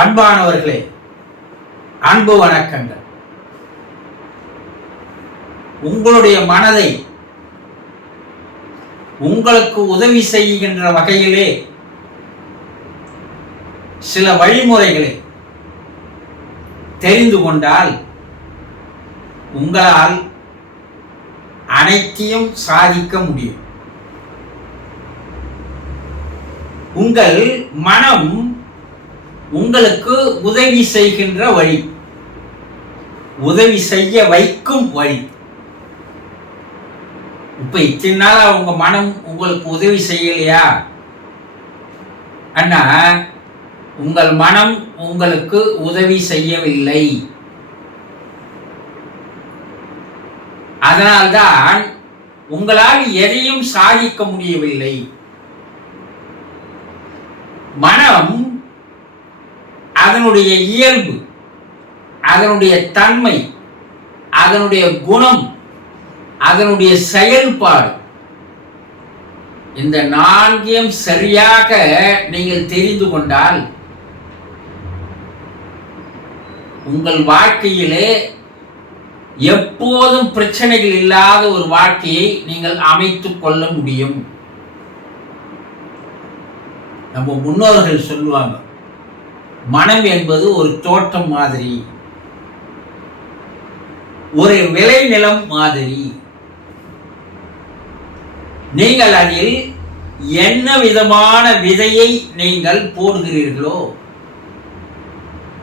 அன்பானவர்களே, அன்பு வணக்கங்கள். உங்களுடைய மனதை உங்களுக்கு உதவி செய்கின்ற வகையிலே சில வழிமுறைகளை தெரிந்து கொண்டால் உங்களால் அனைத்தையும் சாதிக்க முடியும். உங்கள் மனம் உங்களுக்கு உதவி செய்கின்ற வழி, உதவி செய்ய வைக்கும் வழி. இப்ப இத்தனை நாளா உங்க மனம் உங்களுக்கு உதவி செய்யலையா அண்ணா? உங்கள் மனம் உங்களுக்கு உதவி செய்யவில்லை. அதனால்தான் உங்களால் எதையும் சாதிக்க முடியவில்லை. மனம் அதனுடைய இயல்பு, அதனுடைய தன்மை, அதனுடைய குணம், அதனுடைய செயல்பாடு, இந்த நான்கையும் சரியாக நீங்கள் தெரிந்து கொண்டால் உங்கள் வாழ்க்கையிலே எப்போதும் பிரச்சனைகள் இல்லாத ஒரு வாழ்க்கையை நீங்கள் அமைத்துக் கொள்ள முடியும். நம்ம முன்னோர்கள் சொல்லுவாங்க, மனம் என்பது ஒரு தோட்டம் மாதிரி, ஒரு விளைநிலம் மாதிரி. நீங்கள் அதில் என்ன விதமான விதையை நீங்கள் போடுகிறீர்களோ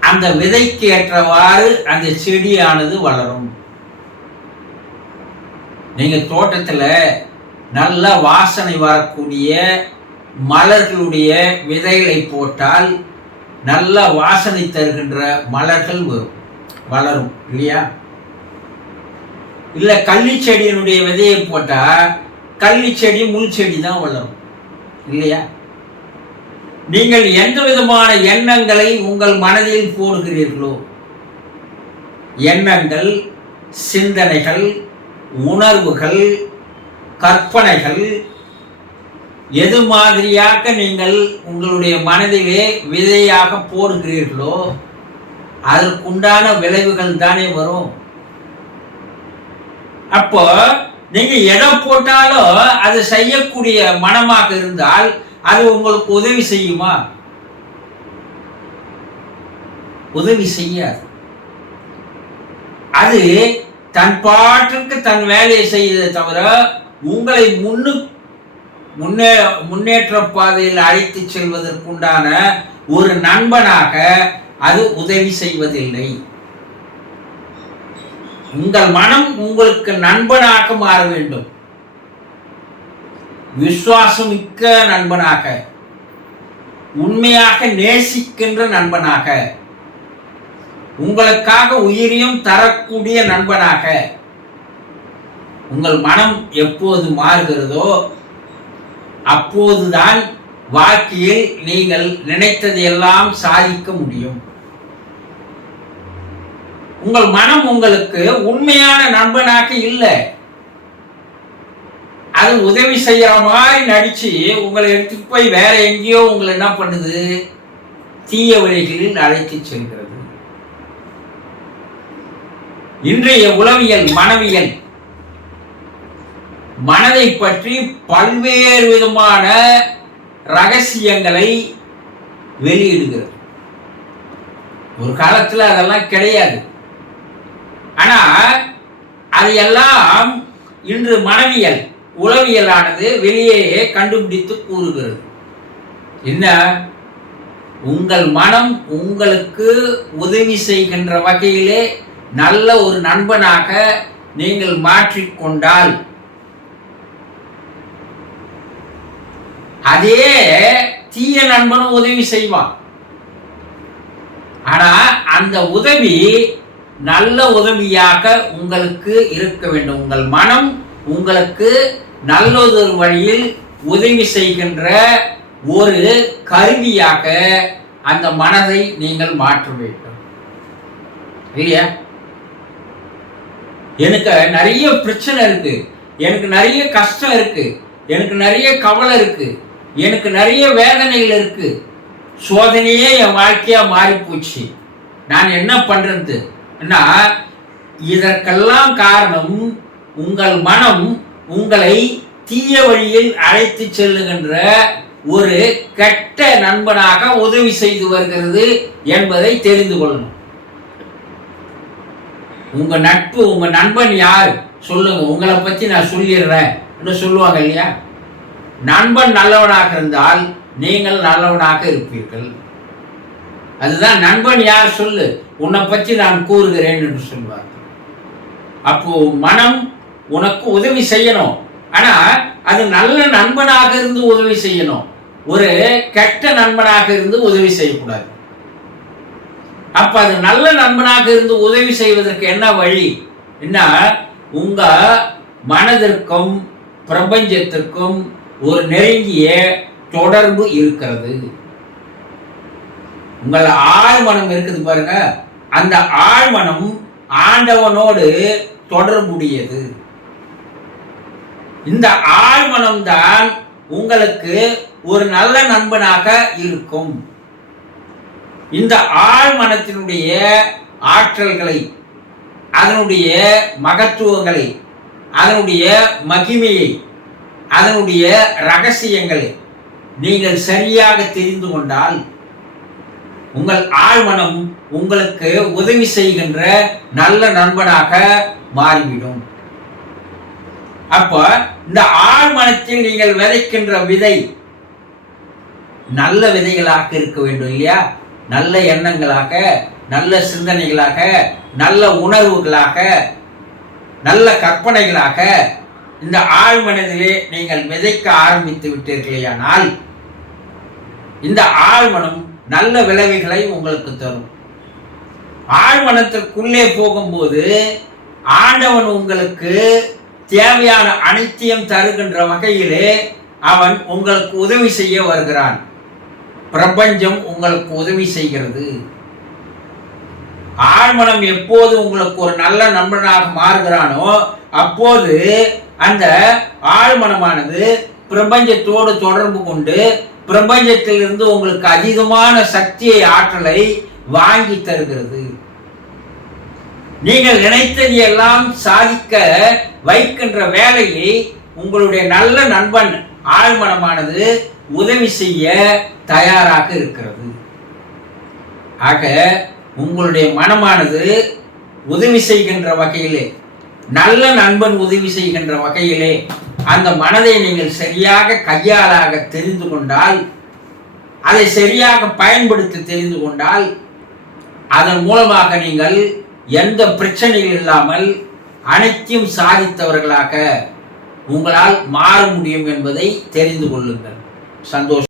அந்த விதைக்கு ஏற்றவாறு அந்த செடியானது வளரும். நீங்க தோட்டத்துல நல்ல வாசனை வரக்கூடிய மலர்களுடைய விதைகளை போட்டால் நல்ல வாசனை தருகின்ற மலர்கள் வளரும் இல்லையா? இல்ல கள்ளி செடியினுடைய விதையை போட்டா கள்ளி செடி முள் செடி தான் வளரும் இல்லையா? நீங்கள் எந்த விதமான எண்ணங்களை உங்கள் மனதில் போடுகிறீர்களோ, எண்ணங்கள், சிந்தனைகள், உணர்வுகள், கற்பனைகள் எது மாதிரியாக நீங்கள் உங்களுடைய மனதிலே விதையாக போடுகிறீர்களோ அதற்குண்டான விளைவுகள் தானே வரும். அப்போ நீங்க எதை போட்டாலும் அது செய்யக்கூடிய மனமாக இருந்தால் அது உங்களுக்கு உதவி செய்யுமா? உதவி செய்யாது. அது தன் பாட்டுக்கு தன் வேலையை செய்யதை தவிர உங்களை முன்னேற்ற பாதையில் அழைத்து செல்வதற்குண்டான ஒரு நண்பனாக அது உதவி செய்வதில்லை. உங்கள் மனம் உங்களுக்கு நண்பனாக மாற வேண்டும். விசுவாசமிக்க நண்பனாக, உண்மையாக நேசிக்கின்ற நண்பனாக, உங்களுக்காக உயிரையும் தரக்கூடிய நண்பனாக உங்கள் மனம் எப்போது மாறுகிறதோ அப்போதுதான் வாழ்க்கையில் நீங்கள் நினைத்ததையெல்லாம் சாதிக்க முடியும். உங்கள் மனம் உங்களுக்கு உண்மையான நண்பனாக இல்லை. அது உதவி செய்யற மாதிரி நடிச்சு உங்களை எடுத்துட்டு போய் வேற எங்கேயோ உங்களை என்ன பண்ணுது? தீய வழிகளில் அழைத்து செல்கிறது. இன்றைய உளவியல், மனவியல் மனதை பற்றி பல்வேறு விதமான ரகசியங்களை வெளியிடுகிறது. ஒரு காலத்துல அதெல்லாம் கிடையாது. ஆனா அதையெல்லாம் இன்று மனவியல், உளவியலானது வெளியே கண்டுபிடித்து கூறுகிறது. என்ன? உங்கள் மனம் உங்களுக்கு உதவி செய்கின்ற வகையிலே நல்ல ஒரு நண்பனாக நீங்கள் மாற்றிக்கொண்டால் அதே தீய நண்பனும் உதவி செய்வான். ஆனா அந்த உதவி நல்ல உதவியாக உங்களுக்கு இருக்க வேண்டும். உங்கள் மனம் உங்களுக்கு நல்லதொரு வழியில் உதவி செய்கின்ற ஒரு கருவியாக அந்த மனதை நீங்கள் மாற்ற வேண்டும் இல்லையா? எனக்கு நிறைய பிரச்சனை இருக்கு, எனக்கு நிறைய கஷ்டம் இருக்கு, எனக்கு நிறைய கவலை இருக்கு, எனக்கு நிறைய வேதனைகள் இருக்கு சோதனையே என் வாழ்க்கையா மாறி போச்சு, நான் என்ன பண்றது? இதற்கெல்லாம் காரணம் உங்கள் மனம் உங்களை தீய வழியில் அழைத்து செல்லுகின்ற ஒரு கெட்ட நண்பனாக உதவி செய்து வருகிறது என்பதை தெரிந்து கொள்ளணும். உங்க நட்பு, உங்க நண்பன் யார் சொல்லுங்க, உங்களை பத்தி நான் சொல்லிடுறேன் என்று சொல்லுவாங்க இல்லையா? நண்பன் நல்லவனாக இருந்தால் நீங்கள் நல்லவனாக இருப்பீர்கள். அதுதான் நண்பன் யார் சொல்லு, உன்னை பற்றி நான் கூறுகிறேன் என்று சொல்வார். அப்போ மனம் உனக்கு உதவி செய்யணும், ஆனா அது நல்ல நண்பனாக இருந்து உதவி செய்யணும், ஒரு கெட்ட நண்பனாக இருந்து உதவி செய்யக்கூடாது. அப்ப அது நல்ல நண்பனாக இருந்து உதவி செய்வதற்கு என்ன வழி? உங்க மனதிற்கும் பிரபஞ்சத்திற்கும் ஒரு நெருங்கிய தொடர்பு இருக்கிறது. உங்கள் ஆழ்மனம் இருக்குது பாருங்க, அந்த ஆழ்மனம் ஆண்டவனோடு தொடர்புடையது. இந்த ஆழ்மனம் தான் உங்களுக்கு ஒரு நல்ல நண்பனாக இருக்கும். இந்த ஆழ்மனத்தினுடைய ஆற்றல்களை, அதனுடைய மகத்துவங்களை, அதனுடைய மகிமையை, அதனுடைய ரகசியங்களை நீங்கள் சரியாக தெரிந்து கொண்டால் உங்கள் ஆழ்மனம் உங்களுக்கு உதவி செய்கின்ற நல்ல நண்பனாக மாறிவிடும். அப்ப இந்த ஆழ்மனத்தில் நீங்கள் விதைக்கின்ற விதை நல்ல விதைகளாக இருக்க வேண்டும் இல்லையா? நல்ல எண்ணங்களாக, நல்ல சிந்தனைகளாக, நல்ல உணர்வுகளாக, நல்ல கற்பனைகளாக இந்த ஆழ்மனதிலே நீங்கள் விதைக்க ஆரம்பித்து விட்டீர்களேயானால் இந்த ஆழ்மனம் நல்ல விளைவுகளை உங்களுக்கு தரும். ஆழ்மனத்திற்குள்ளே போகும்போது ஆண்டவன் உங்களுக்கு தேவையான அனைத்தையும் தருகின்ற வகையிலே அவன் உங்களுக்கு உதவி செய்ய வருகிறான். பிரபஞ்சம் உங்களுக்கு உதவி செய்கிறது. ஆழ்மனம் எப்போது உங்களுக்கு ஒரு நல்ல நண்பனாக மாறுகிறானோ அப்போது அந்த ஆழ்மனமானது பிரபஞ்சத்தோடு தொடர்பு கொண்டு பிரபஞ்சத்திலிருந்து உங்களுக்கு அதிகமான சக்தியை, ஆற்றலை வாங்கி தருகிறது. நீங்கள் நினைத்தது எல்லாம் சாதிக்க வைக்கின்ற வேலையை உங்களுடைய நல்ல நண்பன் ஆழ்மனமானது உதவி செய்ய தயாராக இருக்கிறது. ஆக உங்களுடைய மனமானது உதவி செய்கின்ற வகையிலே, நல்ல நண்பன் உதவி செய்கின்ற வகையிலே அந்த மனதை நீங்கள் சரியாக கையாளாக தெரிந்து கொண்டால், அதை சரியாக பயன்படுத்தி தெரிந்து கொண்டால், அதன் மூலமாக நீங்கள் எந்த பிரச்சனைகள் இல்லாமல் அனைத்தையும் சாதித்தவர்களாக உங்களால் மாற முடியும் என்பதை தெரிந்து கொள்ளுங்கள். சந்தோஷம்.